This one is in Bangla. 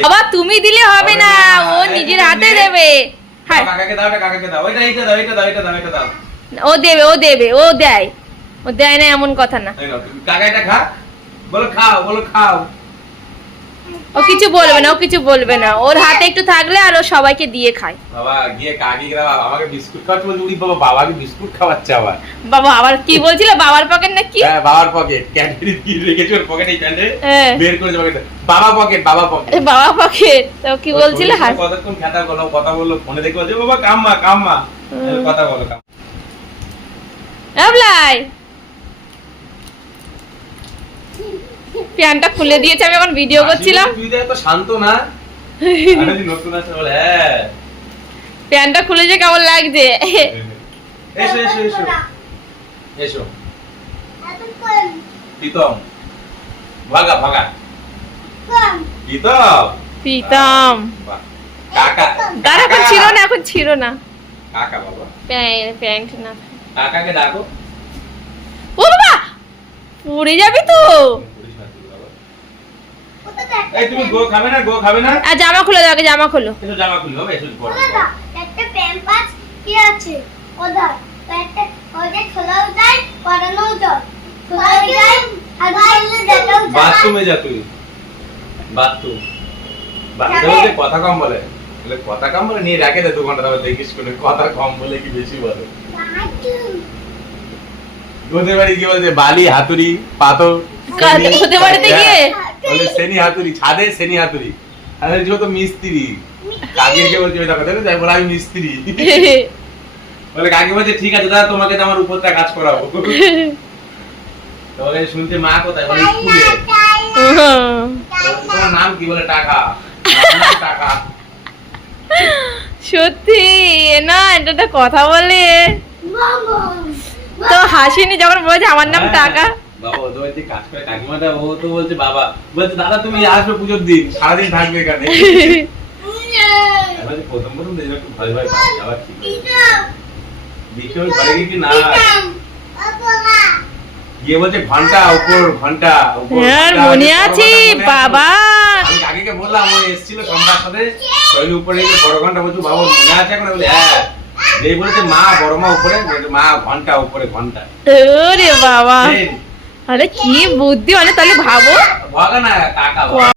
বাবা তুমি দিলে হবে না, ও নিজের হাতে দেবে। হ্যাঁ কাকাকে দাও, কাকাকে দাও, ওইটা এইটা দাও, এটা দাও, এটা দাও, এটা দাও। ও দেবে, ও দেবে, ও দেয়, ও দেয় না এমন কথা না। এই নাও, কাকা এটা খা, বলো খাও, বলো খাও। ও কিছু বলবে না, ও কিছু বলবে না, ওর হাতে একটু থাকলে আর ও সবাইকে দিয়ে খায়। বাবা গিয়ে কাকি গেলাম, আমাকে বিস্কুট খাওয়াচ্ছে বলছে, উড়ি বাবা, বাবাকে বিস্কুট খাওয়াচ্ছে আবার। বাবা আবার কি বলছিল, বাবার পকেট নাকি? হ্যাঁ বাবার পকেট, ক্যাডবেরি কি রেখেছে ওর পকেটে, প্যান্টে হ্যাঁ। বের করেছে পকেটে, বাবা পকেট, বাবা পকেট। বাবা পকেট তো কি বলছিল? হাস কতক্ষণ খেতা বলো, কথা বললো ফোনে, দেখে বলছে বাবা কাম্মা কাম্মা, কথা বলো কাম্মা। এবলাই প্যান্টটা খুলে দিয়েছে, আমি এখন ভিডিও করছিলাম। তুই দেখ তো শান্ত না, আরে নতুন আছে বলে। হ্যাঁ প্যান্টটা খুলেছে, কেমন লাগছে? এসো এসো এসো এসো প্রীতম, ভাগা ভাগা প্রীতম, প্রীতম বাহ, কাকা তার এখন ছিল না, এখন ছিল না কাকা বাবা, প্যান্ট না। কাকাকে ডাকো। ও বাবা পড়ে যাবি তো। এই তুমি গো খাবে না, গো খাবে না? আর জামা খুলে দাও, আগে জামা খোলো। এসো জামা খুলবে, হবে এসো পড়ো। একটা প্যাম্পাস কি আছে ওদার, একটা ওটা খোলাও যায়, পরানো যায়, খোলাও যায় আর বাইরে দেখাও যায়। বাথরুমে যা তুই, বাথরুম বাথরুমে কথা কম বলে, বলে কথা কম বলে নিয়ে রাখে দে 2 ঘন্টা, তারপর দেখিস করে কথা কম বলে কি বেশি বলে। ওদের বাড়ি কি বলছে, বালি হাতুড়ি পাথর, ওদের বাড়িতে গিয়ে বলে সেনি হাতুড়ি, ছাদে সেনি হাতুড়ি, আরে যে তো মিস্ত্রি, কাকিকে বলছে ওই কথা, তাই বলে আমি মিস্ত্রি। বলে কাকি বলছে ঠিক আছে দাদা, তোমাকে তো আমার উপরটা কাজ করাবো। তোমাকে শুনতে মা কোথায়, বলে স্কুলে। তোমার নাম কি, বলে টাকা, টাকা। সত্যি না, এটা একটা কথা বলে তো হাসিনি যখন বলেছে আমার নাম টাকা। বাবা ও তো বলছে কাজ করে, কাকিমাটা ও তো বলছে বাবা, বলছে দাদা তুমি আসবে পুজোর দিন, সারাদিন থাকবে এখানে। বলছে প্রথম প্রথম দেখে একটু ভয় ভয় পাচ্ছি, আবার ঠিক হয়ে যাবে। বিকেল ঘরে গিয়ে কি না গিয়ে বলছে ঘন্টা উপর, ঘন্টা উপর, হ্যাঁ ঘন্টা, মনে বড় আছে ঘন্টা মনে বাবা। আমি কাকিকে বললাম, ও এসেছিল সোমবার সাথে, শৈল উপরে গিয়ে বড় ঘন্টা, বলছো বাবা মনে আছে এখন? বলে হ্যাঁ। যেই বলেছে মা, বড় মা উপরে, বলছে মা ঘন্টা উপরে, ঘন্টা। ওরে বাবা, আরে কি বুদ্ধি, মানে তাহলে ভাবো। ভাগা না কাকা।